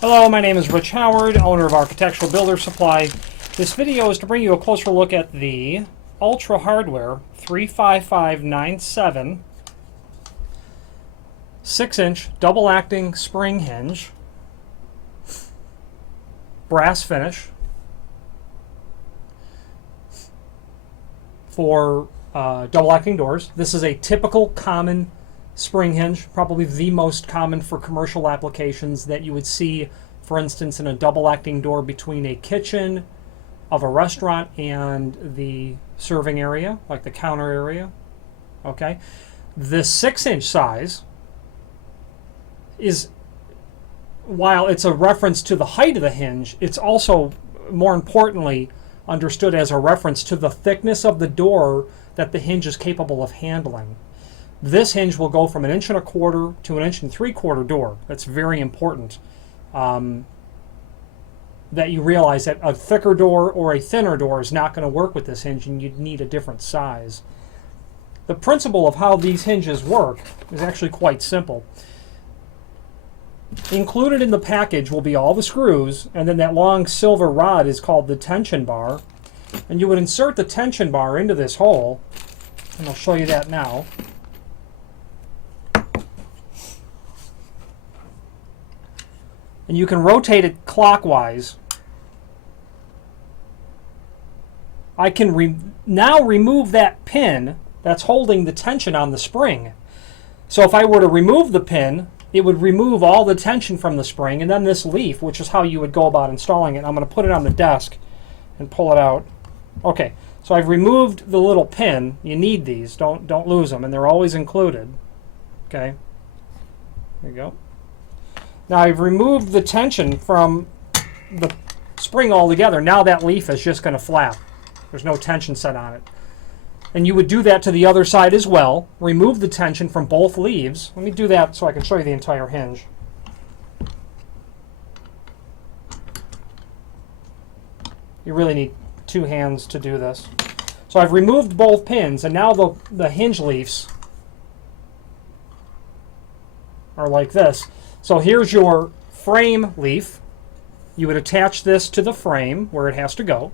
Hello, my name is Rich Howard, owner of Architectural Builder Supply. This video is to bring you a closer look at the Ultra Hardware 35597 6-inch double-acting spring hinge, brass finish for double-acting doors. This is a typical common spring hinge, probably the most common for commercial applications that you would see, for instance, in a double-acting door between a kitchen of a restaurant and the serving area, like the counter area. Okay, the 6-inch size is, while it's a reference to the height of the hinge, it's also, more importantly, understood as a reference to the thickness of the door that the hinge is capable of handling. This hinge will go from 1.25 inches to 1.75 inches door. That's very important that you realize that a thicker door or a thinner door is not going to work with this hinge, and you'd need a different size. The principle of how these hinges work is actually quite simple. Included in the package will be all the screws, and then that long silver rod is called the tension bar. And you would insert the tension bar into this hole, and I'll show you that now. And you can rotate it clockwise. I can now remove that pin that's holding the tension on the spring. So if I were to remove the pin, it would remove all the tension from the spring, and then this leaf, which is how you would go about installing it. I'm going to put it on the desk and pull it out. Okay, so I've removed the little pin. You need these. Don't lose them, and they're always included. Okay, there you go. Now I've removed the tension from the spring altogether. Now that leaf is just going to flap. There's no tension set on it. And you would do that to the other side as well. Remove the tension from both leaves. Let me do that so I can show you the entire hinge. You really need two hands to do this. So I've removed both pins, and now the hinge leaves are like this. So here's your frame leaf. You would attach this to the frame where it has to go.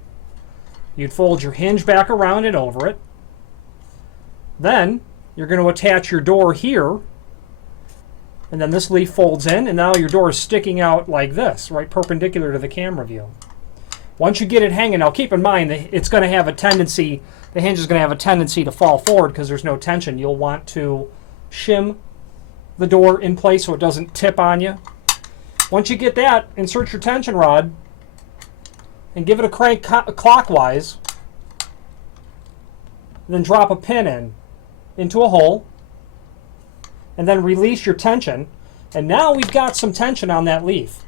You'd fold your hinge back around and over it. Then you're going to attach your door here, and then this leaf folds in, and now your door is sticking out like this, right perpendicular to the camera view. Once you get it hanging, now keep in mind that it's going to have a tendency, the hinge is going to have a tendency to fall forward because there's no tension. You'll want to shim the door in place so it doesn't tip on you. Once you get that, insert your tension rod and give it a crank clockwise, then drop a pin into a hole, and then release your tension, and now we've got some tension on that leaf.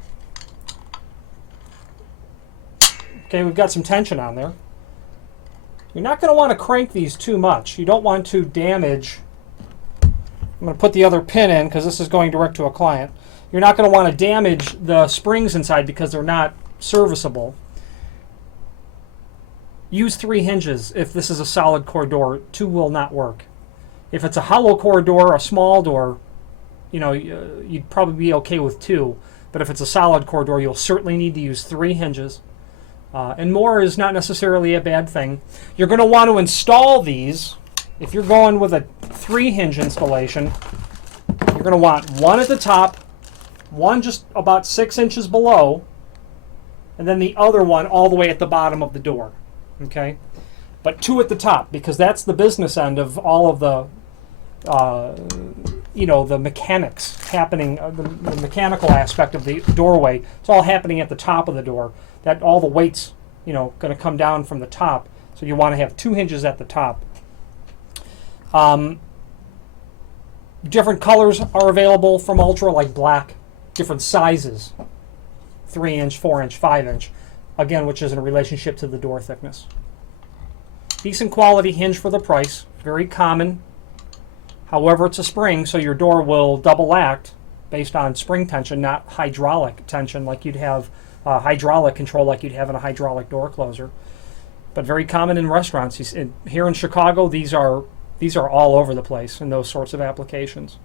Okay, we've got some tension on there. You're not going to want to crank these too much. You don't want to damage. I'm going to put the other pin in because this is going direct to a client. You're not going to want to damage the springs inside because they're not serviceable. Use 3 hinges if this is a solid core door. 2 will not work. If it's a hollow core door, a small door, you know, you'd probably be okay with 2. But if it's a solid core door, you'll certainly need to use 3 hinges. And more is not necessarily a bad thing. You're going to want to install these. If you're going with a 3 hinge installation, you're going to want 1 at the top, 1 just about 6 inches below, and then the other one all the way at the bottom of the door. Okay, but 2 at the top, because that's the business end of all of the, the mechanics happening, the mechanical aspect of the doorway. It's all happening at the top of the door. That all the weight's, going to come down from the top. So you want to have 2 hinges at the top. Different colors are available from Ultra, like black. Different sizes, 3-inch, 4-inch, 5-inch. Again, which is in relationship to the door thickness. Decent quality hinge for the price. Very common. However, it's a spring, so your door will double act based on spring tension, not hydraulic tension like you'd have, hydraulic control like you'd have in a hydraulic door closer. But very common in restaurants. Here in Chicago, these are all over the place in those sorts of applications.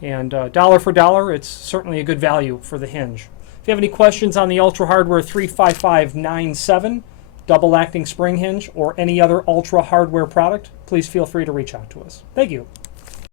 And dollar for dollar, it's certainly a good value for the hinge. If you have any questions on the Ultra Hardware 35597 double acting spring hinge or any other Ultra Hardware product, please feel free to reach out to us. Thank you.